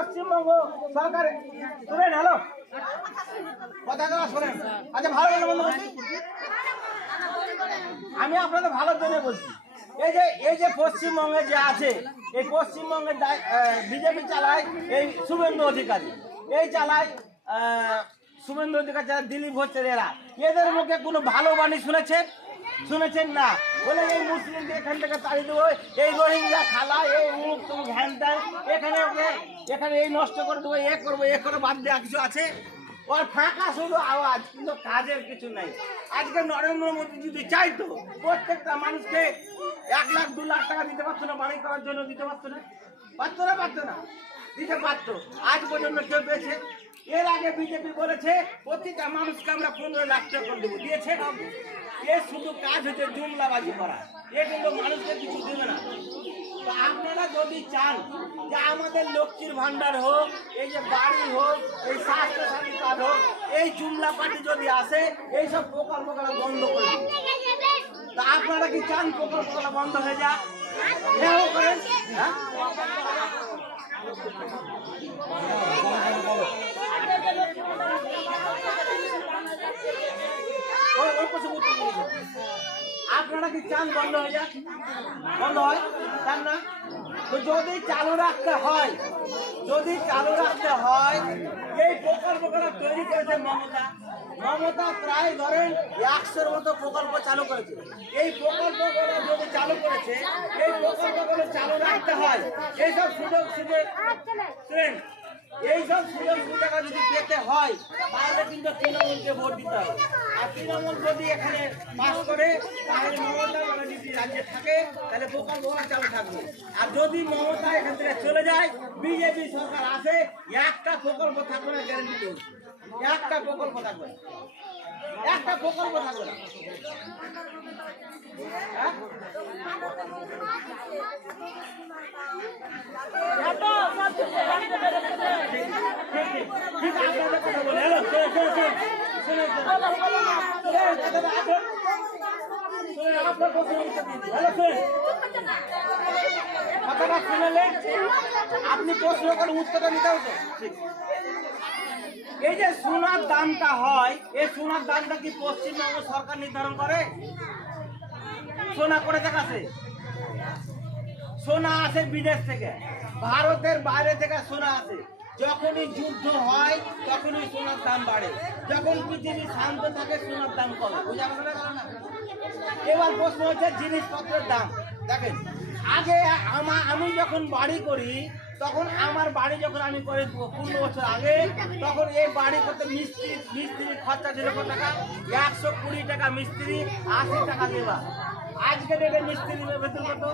পশ্চিমবঙ্গ সরকার শুনেন, হ্যালো কথাটা শোনেন। আচ্ছা ভালো করে বন্ধ করছি, আমি আপনাদের ভালোর জন্য বলছি। এই যে পশ্চিমবঙ্গে যে আছে, এই পশ্চিমবঙ্গের বিজেপি চালায় এই শুভেন্দু অধিকারী, এই চালায় শুভেন্দু অধিকারী যারা দিলীপ হচ্ছে, এদের মুখে কোনো ভালো বাণী শুনেছেন না? বলে এই মুসলিমকে এখান থেকে তাড়িয়ে দেবো, এই রোহিঙ্গা খালা, এই মুখ তুমি ঘ্যান দেয়, এখানে এই নষ্ট করে দেবো, এ করে বাদ দেওয়া কিছু আছে? ওর ফাঁকা শুধু আওয়াজ, কিন্তু কাজের কিছু নাই। আজকে নরেন্দ্র মোদী যদি চাইতো প্রত্যেকটা মানুষকে 1 লাখ 2 লাখ টাকা দিতে পারতো না, বাড়ি করার জন্য দিতে পারতো না, দিতে পারতো। আজ পর্যন্ত কেউ পেয়েছে? এর আগে বিজেপি বলেছে প্রতিটা মানুষকে আমরা 15 লাখ টাকা করে দেবো, দিয়েছে? এর শুধু কাজ হচ্ছে জুমলাবাজি করা, এ কিন্তু মানুষকে কিছু দেবে না। তো আপনারা যদি চান যে আমাদের লক্ষ্মীর ভান্ডার হোক, এই যে বাড়ি হোক, এই স্বাস্থ্যসাথী কার্ড হোক, এই জুমলা পার্টি যদি আসে, এইসব প্রকল্পগুলো বন্ধ করে দিন। তা আপনারা কি চান প্রকল্পগুলো বন্ধ হয়ে যাক? হ্যাঁ করেন, হ্যাঁ আপনারা কি চান বন্ধ হয়ে যাক? বন্ধ হয় চান না? তো যদি চালু রাখতে হয়, এই প্রকল্পগুলো তৈরি করেছে মমতা প্রায় ধরেন 100-র মতো প্রকল্প চালু করেছে। এই প্রকল্পগুলো যদি চালু করেছে, এই প্রকল্পগুলো চালু রাখতে হয়। এইসব সুযোগ সুবিধা যদি পেতে হয়, তাহলে কিন্তু তৃণমূলকে ভোট দিতে হবে। আর তৃণমূল যদি এখানে পাস করে, তাহলে মমতা ব্যানার্জি রাজ্যে থাকে, তাহলে প্রকল্পগুলো চালু থাকবে। আর যদি মমতা এখান থেকে চলে যায়, বিজেপি সরকার আসে, একটা প্রকল্প থাকবে না, গ্যারান্টি দেবো। একটা প্রকল্প থাকবে না। কথাটা শুনলে আপনি প্রশ্ন করে উত্তরটা নিতে হতো। এই যে সোনার দামটা হয়, এই সোনার দামটা কি পশ্চিমবঙ্গ সরকার নির্ধারণ করে? সোনা করে দেখাছে, সোনা আসে বিদেশ থেকে, ভারতের বাইরে থেকে সোনা আসে। যখনই যুদ্ধ হয় তখনই সোনার দাম বাড়ে, যখন পৃথিবী শান্ত থাকে সোনার দাম কমে। বুঝা গেল না? এবার প্রশ্ন হচ্ছে জিনিসপত্রের দাম। দেখেন, আগে আমি যখন বাড়ি করি, তখন আমার বাড়ি যখন আমি করি 15 বছর আগে, তখন এই বাড়ি করতে মিস্ত্রির খরচা ছিল কত টাকা? 120 টাকা মিস্ত্রি, 80 টাকা দেবা। আজকে ডেটে মিস্ত্রির বেতন কত?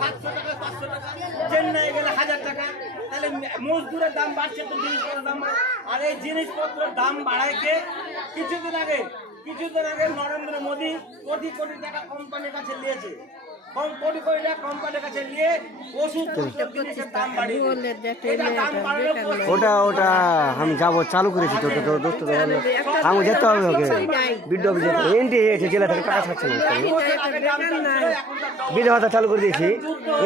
700 টাকা, 500 টাকা। চেন্নাই গেলে 1000 টাকা। তাহলে মজদুরের দাম বাড়ছে, তো জিনিসপত্রের দাম বাড়ে। আর এই জিনিসপত্রের দাম বাড়াইকে কিছুদিন আগে নরেন্দ্র মোদী কোটি কোটি টাকা কোম্পানির কাছে নিয়েছে। কোটি কোটি টাকা কোম্পানির কাছে নিয়ে ওষুধ দাম বাড়িয়ে, ওটা আমি যাবো, চালু করেছি তো দোস্ত, আমি যেতে হবে ওকে বিদ্যুৎ এনটি হয়েছে, জেলা থেকে টাকা ছাড়ছে না, বিধবা ভাতা চালু করে দিয়েছি,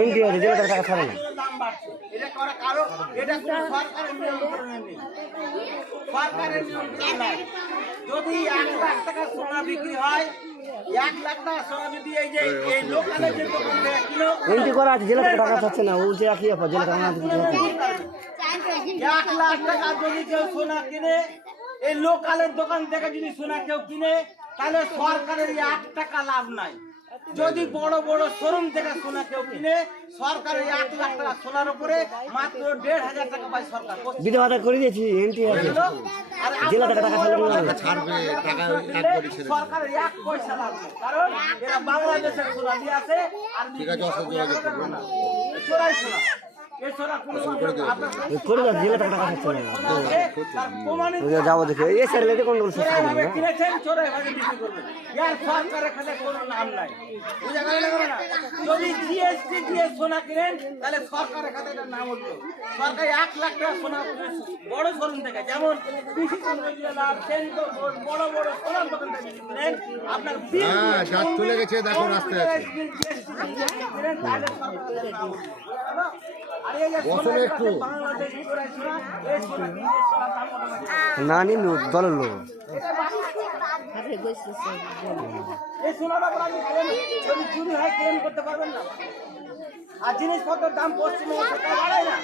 এনটি হয়েছে, জেলা থেকে টাকা ছাড়ে না। যদি 1 লাখ টাকা সোনা বিক্রি হয়, 1 লাখ টাকা সোনা যদি এই লোকালে যে দোকান থেকে কিলো, এনটি করা আছে, জেলা থেকে টাকা ছাড়ছে না, ও যে কি জেলা থেকে 1 লাখ টাকা যদি কেউ সোনা কিনে, এই লোকালের দোকান থেকে যদি সোনা কেউ কিনে, তাহলে সরকারের 1 টাকা লাভ নাই। যদি বড় বড় শোরুম থেকে সোনা কেউ কিনে, সরকারের 1 লাখ টাকা সোনার উপরে মাত্র 1,500 টাকা পায় সরকার। বিধবা ভাতা করে দিয়েছি, এনটি আছে, জেলা থেকে টাকা ছাড়বে, টাকা সরকারের 1 পয়সা লাভ নেই, কারণ এরা বাংলাদেশের সোনা দিয়ে আছে। আর ঠিক আছে, অসুবিধা চোরাই সোনা, যাবো দেখে কিনেছেন, চোরাই ভাবে বিক্রি করবেন। সরকারের কাছে কোনো নাম নাই। বুঝা গেল না? যদি জিএসটি দিয়ে সোনা কিনেন, তাহলে সরকারের কাছে এটার নাম উঠবে। সরকার 1 লাখ টাকা সোনা বড় শোরুম থেকে, যেমন বড় বড় সোনার দোকান থেকে কিনেন, আপনার চলে গেছে, দেখো রাস্তায় আছে। তাহলে সরকারের নাম উঠবে। আর এই যে বছরে সোনার একটু। কাছে বাংলাদেশ ঘুরে সোনা, এই সোনা বিদেশ সোনার দাম কত আছে? না নিন দলের লোক এটা এই সোনাটা বলে আপনি ক্লেম, যদি চুরি হয় ক্লেম করতে পারবেন না। আর জিনিসপত্রের দাম পশ্চিমবঙ্গ সরকার বাড়ায় না,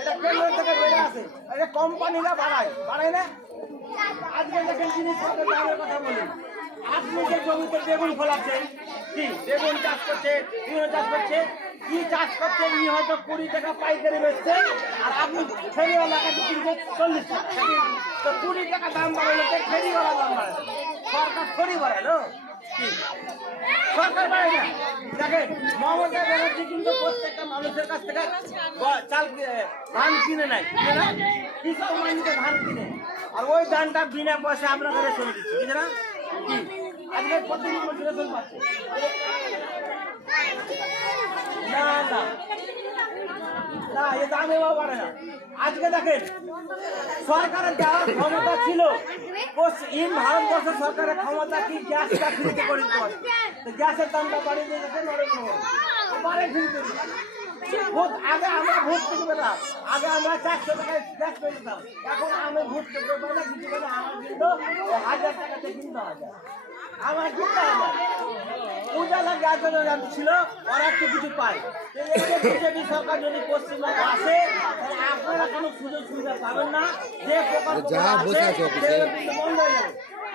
এটা কেন্দ্র থেকে বেড়ে আসে, এটা কোম্পানিরা বাড়ায় না। আজকে দেখেন জিনিসপত্রের দামের কথা বলি, আপনি যে জমিতে বেগুন ফলাচ্ছেন, কি বেগুন চাষ করছে, বিভিন্ন চাষ করছে, কি চাষ করছে, ই হয়তো 20 টাকা পাইকারি বেচছে, আর আপনি ফেরিওয়ালা কাছে কিনছে 40 টাকা, তো 20 টাকা দাম বাড়ালো তো ফেরিওয়ালা দাম বাড়ালো, সরকার থরি বাড়ালো, কি সরকার বাড়ায় না। দেখেন মমতা ব্যানার্জি কিন্তু প্রত্যেকটা মানুষের কাছ থেকে চাল ধান কিনে নেয়, কিনে না, কৃষক মান্ডিতে ধান কিনে, আর ওই ধানটা বিনা পয়সা আপনার ঘরে চলে দিচ্ছে, বুঝে না? কি আজকে প্রত্যেক মানুষ রেশন পাচ্ছে না, না না, এ দাম এবার বাড়ে না। আজকে দেখেন সরকারের যাওয়ার ক্ষমতা ছিল, ভারতবর্ষ সরকারের ক্ষমতা কি গ্যাসটা ফ্রিতে করে দিতে পারে, তো গ্যাসের দামটা বাড়িয়ে দিয়েছে নরেন্দ্র মোদী, বাড়ে ফ্রিতে। আগে আমরা ভোট করতে না, আগে আমরা 400 টাকায় গ্যাস পেয়ে যেতাম, এখন আমি ভোট করতে পারি না, কিছু করে আমার কিন্তু 1000 টাকাতে কিনতে হয়, আমার কিনতে হয়। উজালা গ্যাস ছিল, ওরা একটু কিছু পায়। বিজেপি সরকার যদি পশ্চিমবঙ্গে আসে, তাহলে আপনারা কোনো সুযোগ সুবিধা পাবেন না, যে যা বসে আছে অফিসে। বন্ধ হয়ে যাবে।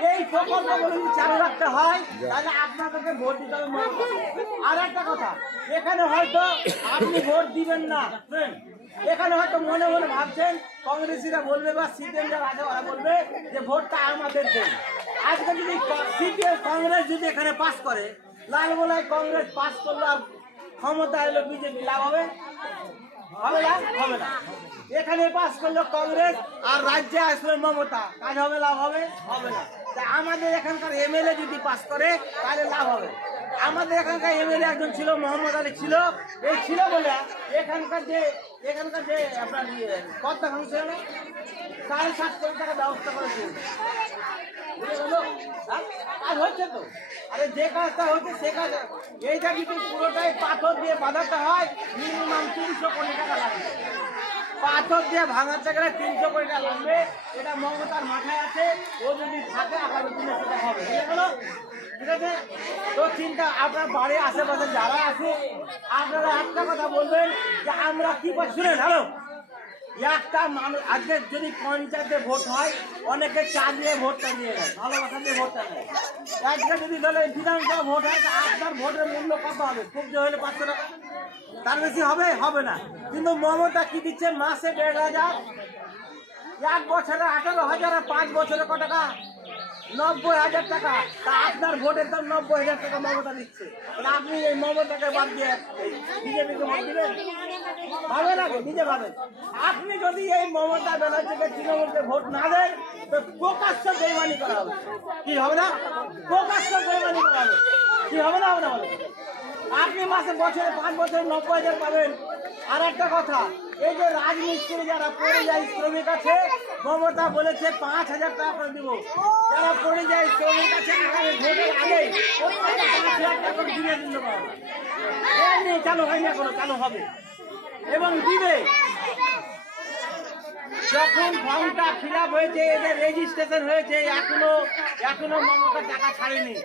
এই প্রকল্পগুলো যদি চালু রাখতে হয়, তাহলে আপনাদেরকে ভোট দিতে হবে মমতা। আর একটা কথা, এখানে হয়তো আপনি ভোট দিবেন না, বুঝলেন? এখানে হয়তো মনে মনে ভাবছেন কংগ্রেসীরা বলবে বা সিপিএম যারা আছে ওরা বলবে যে ভোটটা আমাদের দেন। আজকে যদি সিপিএম কংগ্রেস যদি এখানে পাস করে, লালগোলায় কংগ্রেস পাস করলো আর ক্ষমতা এলো বিজেপি, লাভ হবে? হবে না, হবে না। এখানে পাস করলো কংগ্রেস আর রাজ্যে আসলো মমতা, কাজ হবে, লাভ হবে? হবে না। তা আমাদের এখানকার এমএলএ যদি পাস করে তাহলে লাভ হবে। আমাদের এখানকার এমএলএ একজন ছিল, মোহাম্মদ আলী ছিল, এই ছিল বলে এখানকার যে আপনার কর্তা ছিল না, 7.5 কোটি টাকা ব্যবস্থা করেছে, কাজ হচ্ছে তো। আরে যে কাজটা হচ্ছে সে কাজ, এইটা যদি পুরোটাই পাথর দিয়ে বাঁধাতে হয় মিনিমাম 300 কোটি টাকা লাগবে। পাথর দিয়ে ভাঙাতে গেলে 300 কোটি টাকা লাগবে। এটা মমতার মাথায় আছে, ও যদি থাকে আগামী দিনে সেটা হবে, ঠিক আছে? তো চিন্তা, আপনার বাড়ির আশেপাশে যারা আছে আপনারা একটা কথা বলবেন যে আমরা কি পাই। শুনেন, হ্যালো, একটা মানুষ আজকে যদি পঞ্চায়েতে ভোট হয়, অনেকে চা দিয়ে ভোটটা দিয়ে দেয়, ভালোবাসা দিয়ে ভোটটা দেয়। আজকে যদি ধরে বিধানসভা ভোট হয়, তা আপনার ভোটের মূল্য কত হবে? খুব যে হলে 500 টাকা, তার বেশি হবে? হবে না। কিন্তু মমতা কি দিচ্ছে? মাসে 1,500, 1 বছরে 18,000, আর 5 বছরে কত টাকা? 90,000 টাকা। তা আপনার ভোটের দাম 90,000 টাকা মমতা দিচ্ছে, তাহলে আপনি এই মমতাকে বাদ দিয়ে বিজেপিকে ভোট দিবেন? ভাবে না, নিজে ভাবেন। আপনি যদি এই মমতা ব্যানার্জিকে তৃণমূলকে ভোট না দেন, তো প্রকাশ্য বেইমানি করা হবে। কি হবে না? প্রকাশ্য বেইমানি করা হবে। কি হবে না? হবে না? বলে আপনি মাসে বছরে 5 বছরে 90,000 পাবেন। আর একটা কথা, এই যে রাজমিস্ত্রি যারা পরিযায়ী শ্রমিক আছে, মমতা বলেছে 5,000 টাকা করে দিব। যারা পরিযায়ী শ্রমিক আছে আগামী ভোটের আগে 5,000 টাকা করে দিয়ে দিতে পারবে। এমনি চালু হয় না, কোনো চালু হবে এবং দিবে। যখন ফর্মটা ফিল আপ হয়েছে, এদের রেজিস্ট্রেশন হয়েছে, এখনো মমতা টাকা ছাড়েনি।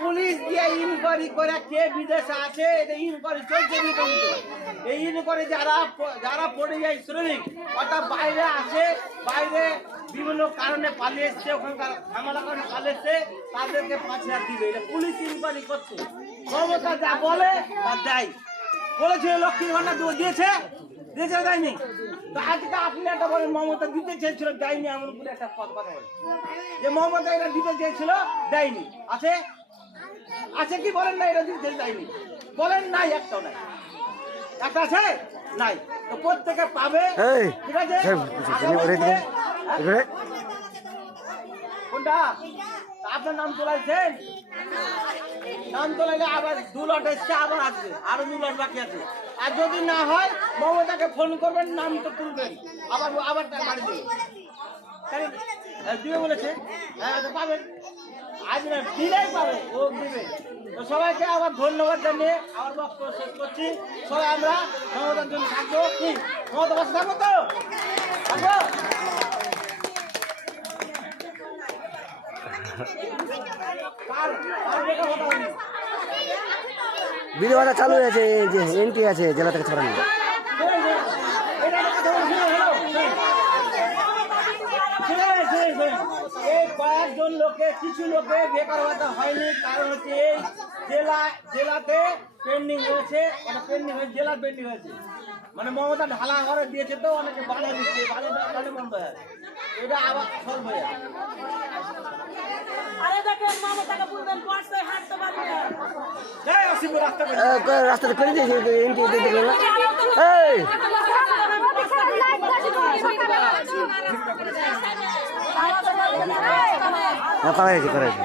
পুলিশ দিয়ে ইনকোয়ারি করে কে বিদেশে আছে, এটা ইনকোয়ারি চলছে। এই ইনকোয়ারি যারা পরিযায়ী শ্রমিক অর্থাৎ বাইরে আছে, বাইরে বিভিন্ন কারণে পালিয়ে এসছে, ওখানকার ঝামেলা কারণে পালিয়ে এসছে, তাদেরকে 5,000 দিবে। এটা পুলিশ ইনকোয়ারি করছে। মমতা যা বলে তা দেয়। বলেছে লক্ষ্মীর ভান্ডার দিয়েছে, দিয়েছে, দেয়নি। তো আজকে আপনি একটা বলেন মমতা দিতে চেয়েছিল, দেয়নি, এমন বলে একটা কথা বলে যে মমতা এটা দিতে চেয়েছিল, দেয়নি। আছে আছে কি বলেন না? এটা দিতে দেয়নি বলেন, নাই, একটাও নাই। একটা আছে? নাই। তো প্রত্যেকে পাবে, ঠিক আছে? কোনটা আপনার নাম তোলাইছেন? নাম তোলাইলে আবার 2 লট এসছে, আবার আসবে, আরো 2 লট বাকি আছে। আর যদি না হয় মমতাকে ফোন করবেন, নাম তো তুলবেন, আবার বাড়ি দেবেন। দিবে বলেছে, হ্যাঁ, পাবেন। আজ না দিলেই পাবে, ও দিবে। তো সবাইকে আবার ধন্যবাদ জানিয়ে আমার বক্তব্য শেষ করছি। সবাই আমরা মমতার জন্য থাকবো, কি মমতা পাশে থাকবো তো? থাকবো? বিধবা চালু হয়েছে, এই যে এন্ট্রি আছে জেলা থেকে ছাড়ানো। এই কয়েকজন লোকে কিছু লোকে বেকার ভাতা হয়নি, কারণ হচ্ছে এই জেলাতে পেন্ডিং হয়েছে, ওটা পেন্ডিং হয়েছে, জেলা পেন্ডিং হয়েছে। মানে মমতা ঢালা ঘরে দিয়েছে তো অনেকে বাড়ে দিচ্ছে, বাড়ে বন্ধ হয়ে আছে, এটা আবার সলভ হয়ে যাবে। জয় অসীম রাস্তা রাস্তাতে করে দিয়েছে এন্ট্রি দেখলেন না? এই না, পাওয়া গেছে, করা গেছে।